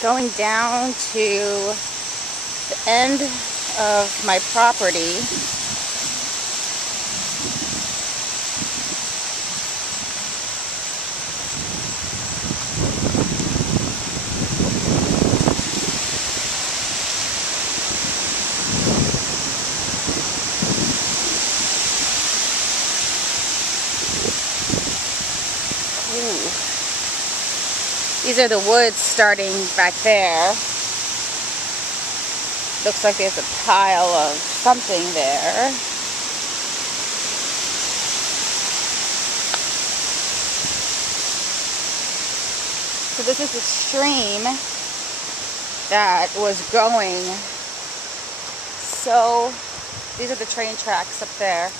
going down to the end of my property. Ooh. These are the woods starting back there. Looks like there's a pile of something there. So this is the stream that was going. So these are the train tracks up there.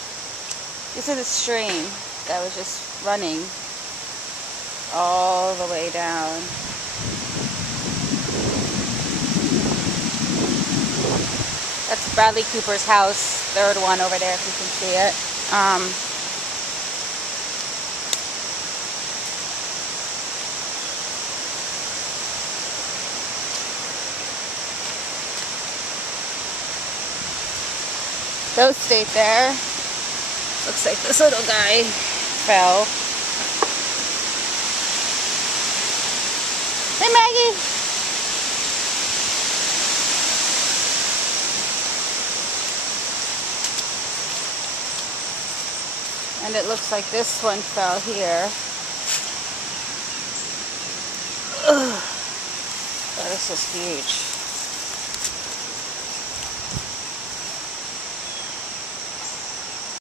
This is the stream that was just running all the way down. That's Bradley Cooper's house, third one over there if you can see it. Those stayed there. Looks like this little guy fell. Hey, Maggie! And it looks like this one fell here. Ugh. Oh, this is huge.